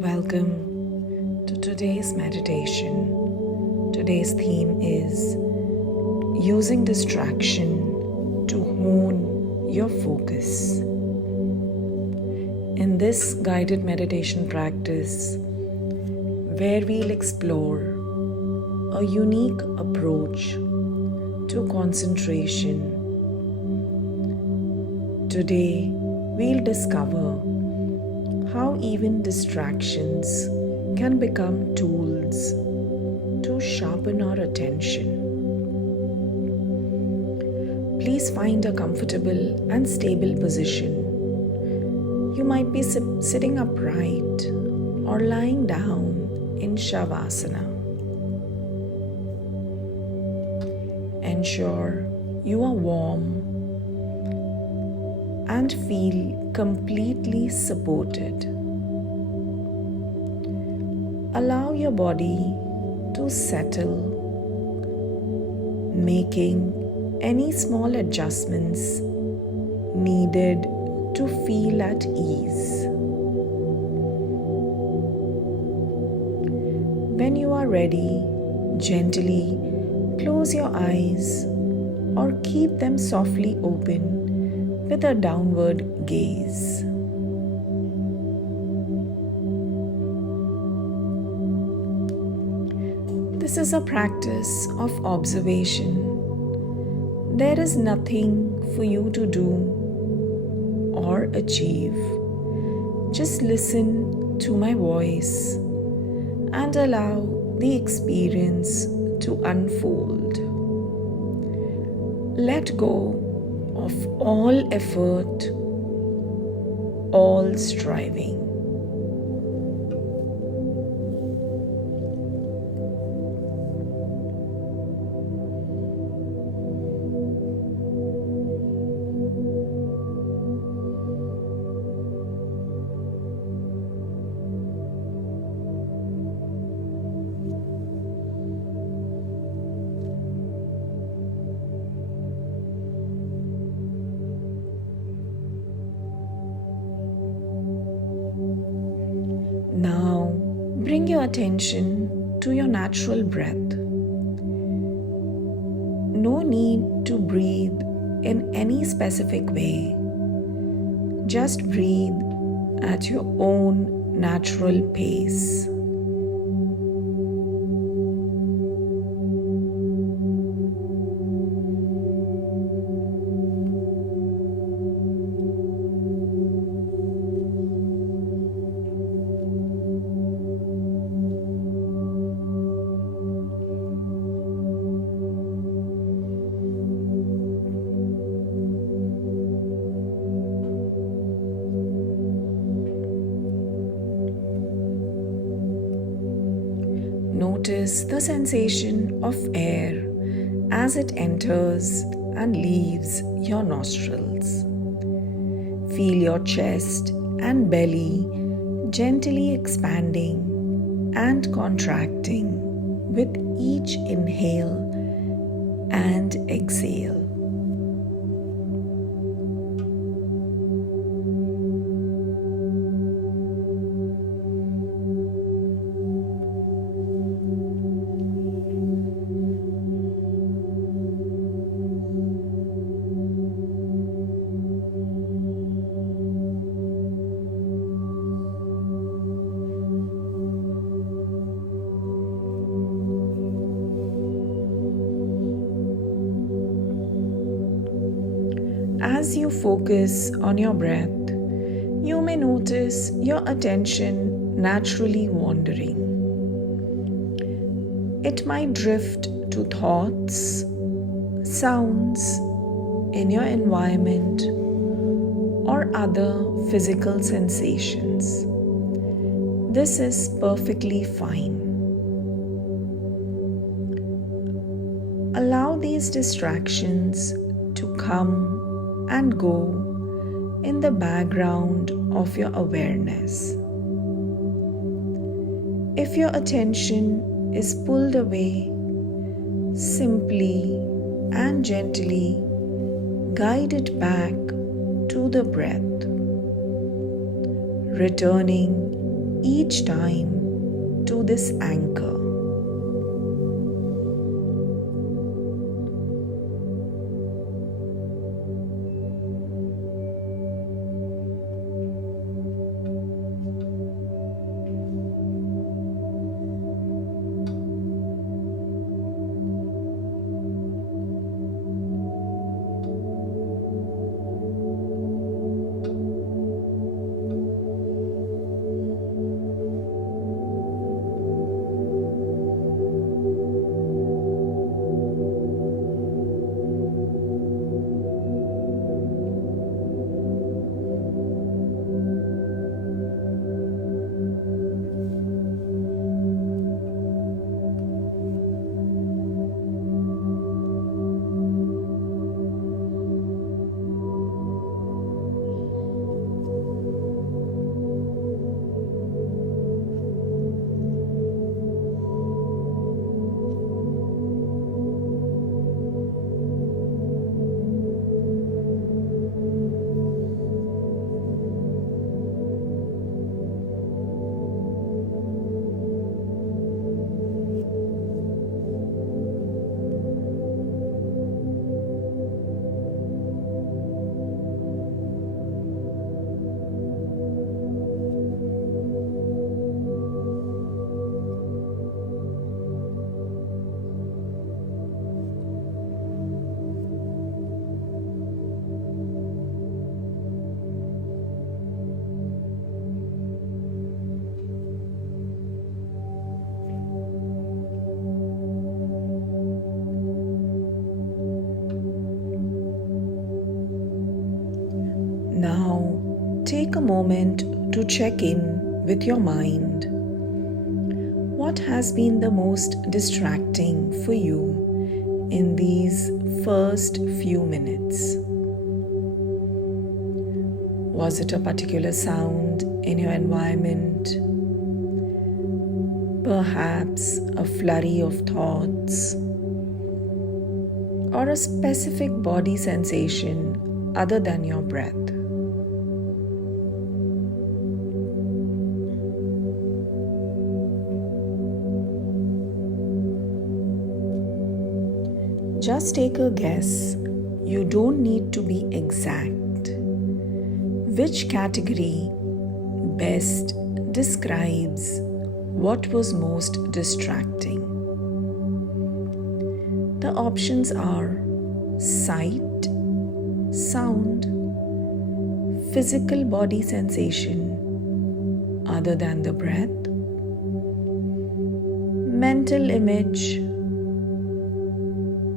Welcome to today's meditation. Today's theme is using distraction to hone your focus. In this guided meditation practice, where we'll explore a unique approach to concentration, today we'll discover how even distractions can become tools to sharpen our attention. Please find a comfortable and stable position. You might be sitting upright or lying down in Shavasana. Ensure you are warm and feel completely supported. Allow your body to settle, making any small adjustments needed to feel at ease. When you are ready, gently close your eyes or keep them softly open with a downward gaze. This is a practice of observation. There is nothing for you to do or achieve. Just listen to my voice and allow the experience to unfold. Let go of all effort, all striving. Now, bring your attention to your natural breath. No need to breathe in any specific way. Just breathe at your own natural pace. Notice the sensation of air as it enters and leaves your nostrils. Feel your chest and belly gently expanding and contracting with each inhale and exhale. As you focus on your breath, you may notice your attention naturally wandering. It might drift to thoughts, sounds in your environment, or other physical sensations. This is perfectly fine. Allow these distractions to come and go in the background of your awareness. If your attention is pulled away, simply and gently guide it back to the breath, returning each time to this anchor. Now, take a moment to check in with your mind. What has been the most distracting for you in these first few minutes? Was it a particular sound in your environment? Perhaps a flurry of thoughts? Or a specific body sensation other than your breath? Just take a guess. You don't need to be exact. Which category best describes what was most distracting? The options are sight, sound, physical body sensation other than the breath, mental image,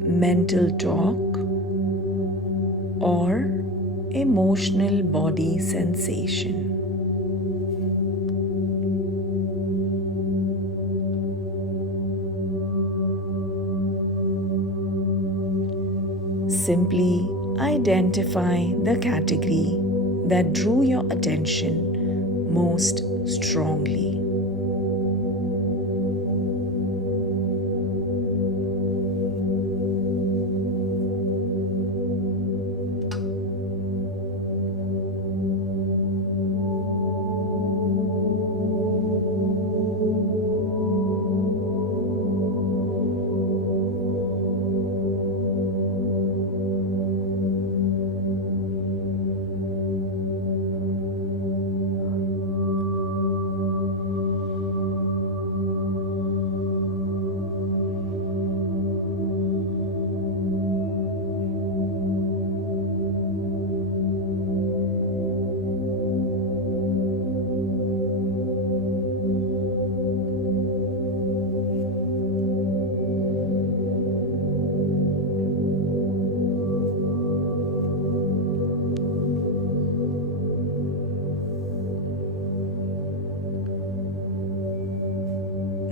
mental talk, or emotional body sensation. Simply identify the category that drew your attention most strongly.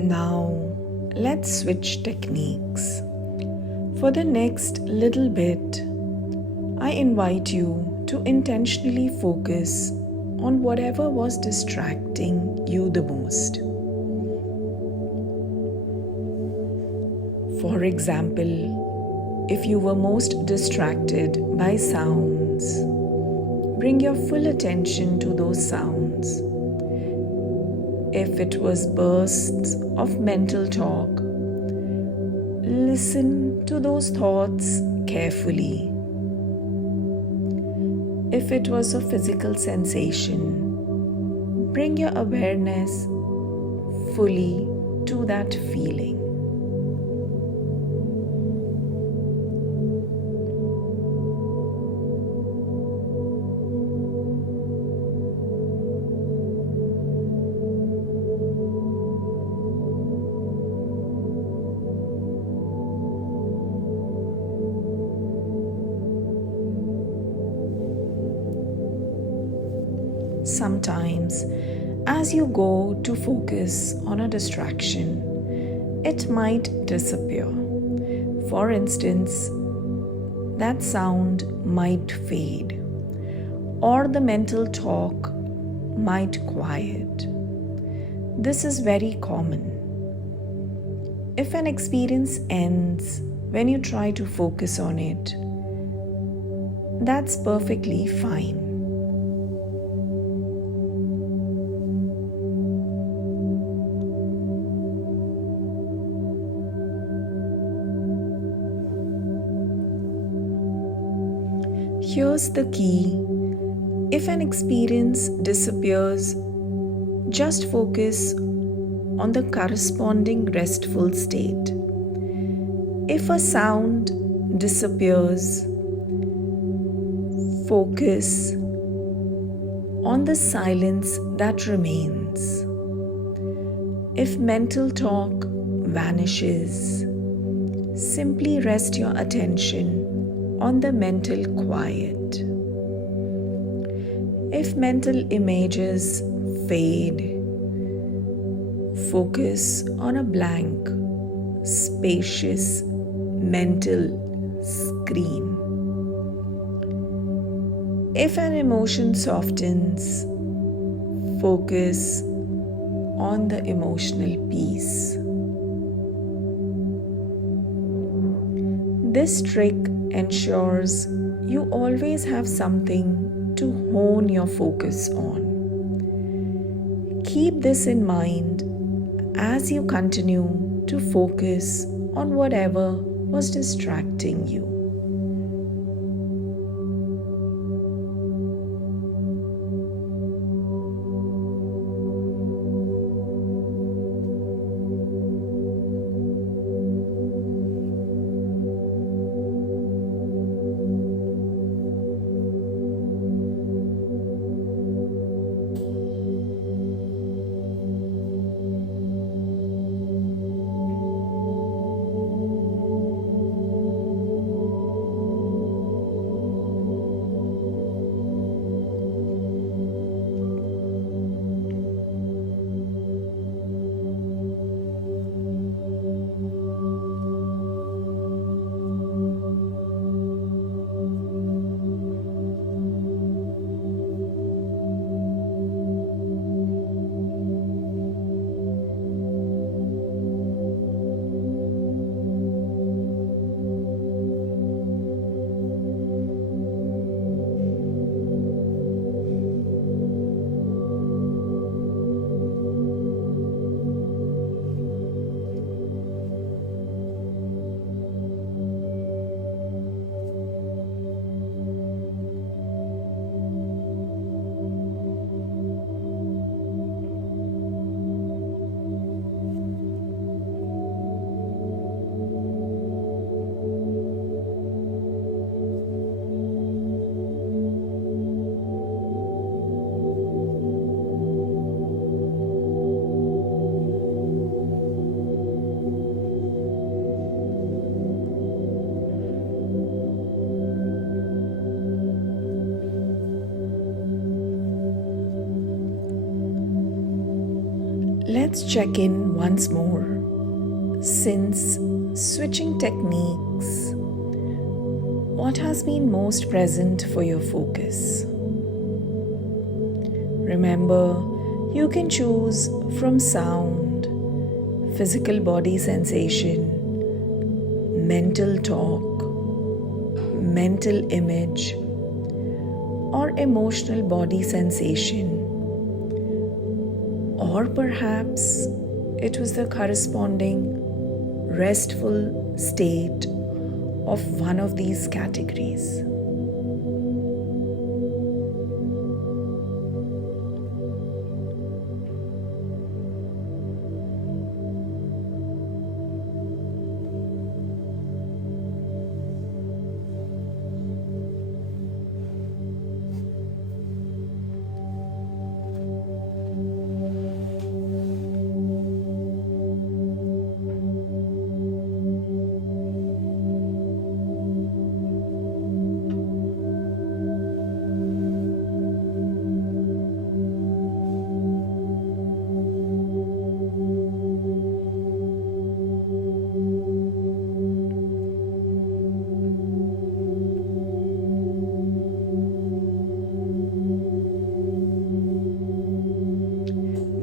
Now, let's switch techniques. For the next little bit, I invite you to intentionally focus on whatever was distracting you the most. For example, if you were most distracted by sounds, bring your full attention to those sounds. if it was bursts of mental talk, listen to those thoughts carefully. If it was a physical sensation, bring your awareness fully to that feeling. Sometimes, as you go to focus on a distraction, it might disappear. For instance, that sound might fade, or the mental talk might quiet. This is very common. If an experience ends when you try to focus on it, that's perfectly fine. Here's the key. If an experience disappears, just focus on the corresponding restful state. If a sound disappears, focus on the silence that remains. If mental talk vanishes, simply rest your attention on the mental quiet. If mental images fade, focus on a blank, spacious mental screen. If an emotion softens, focus on the emotional peace. This trick ensures you always have something to hone your focus on. Keep this in mind as you continue to focus on whatever was distracting you. Let's check in once more. Since switching techniques, what has been most present for your focus? Remember, you can choose from sound, physical body sensation, mental talk, mental image, or emotional body sensation, Or perhaps it was the corresponding restful state of one of these categories.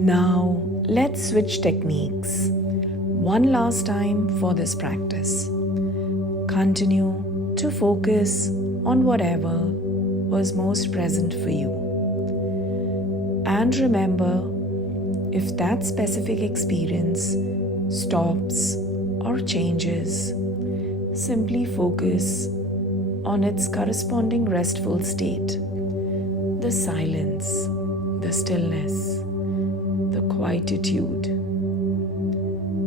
Now, let's switch techniques. One last time for this practice. Continue to focus on whatever was most present for you. And remember, if that specific experience stops or changes, simply focus on its corresponding restful state, the silence, the stillness, the quietude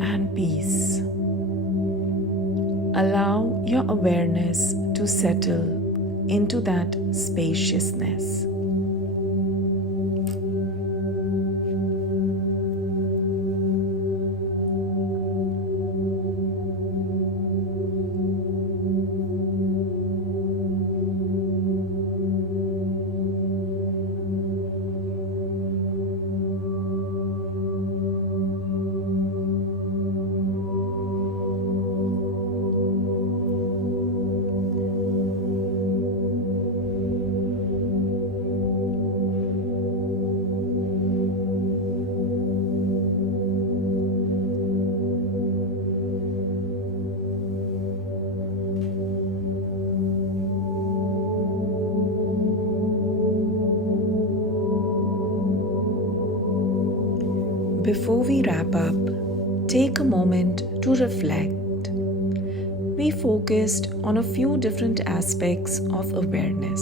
and peace. Allow your awareness to settle into that spaciousness. Before we wrap up, take a moment to reflect. We focused on a few different aspects of awareness.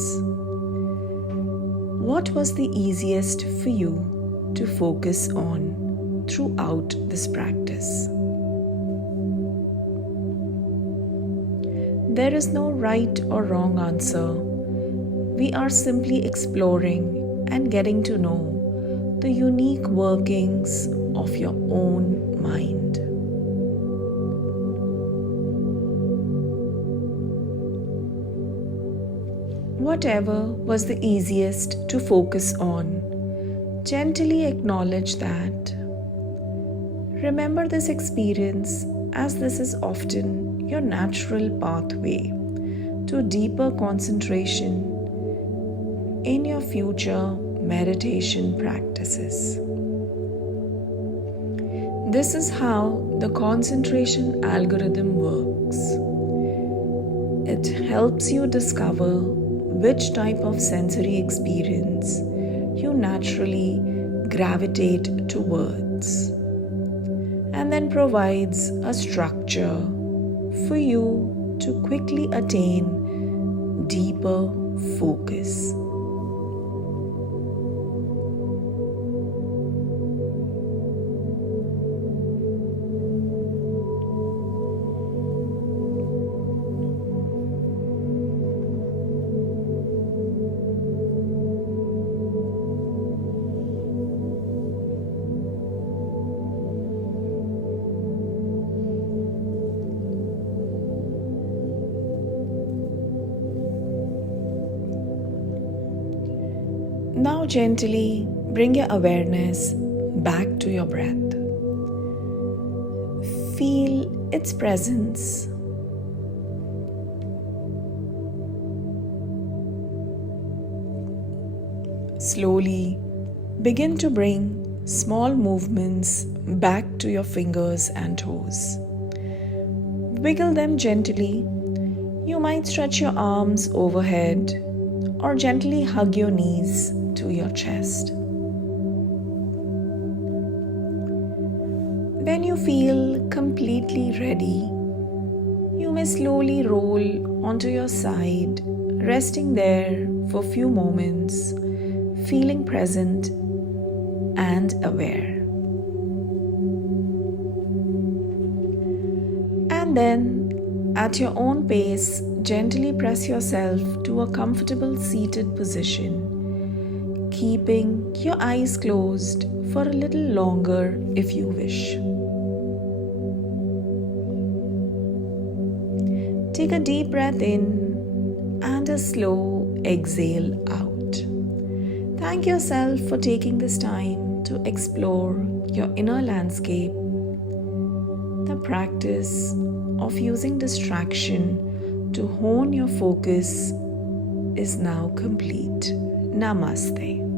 What was the easiest for you to focus on throughout this practice? There is no right or wrong answer. We are simply exploring and getting to know the unique workings of your own mind. Whatever was the easiest to focus on, gently acknowledge that. Remember this experience, as this is often your natural pathway to deeper concentration in your future meditation practices. This is how the concentration algorithm works. It helps you discover which type of sensory experience you naturally gravitate towards, and then provides a structure for you to quickly attain deeper focus. Now gently bring your awareness back to your breath. Feel its presence. Slowly begin to bring small movements back to your fingers and toes. Wiggle them gently. You might stretch your arms overhead or gently hug your knees to your chest. When you feel completely ready, you may slowly roll onto your side, resting there for a few moments, feeling present and aware. And then, at your own pace, gently press yourself to a comfortable seated position, keeping your eyes closed for a little longer if you wish. Take a deep breath in and a slow exhale out. Thank yourself for taking this time to explore your inner landscape. The practice of using distraction to hone your focus is now complete. Namaste.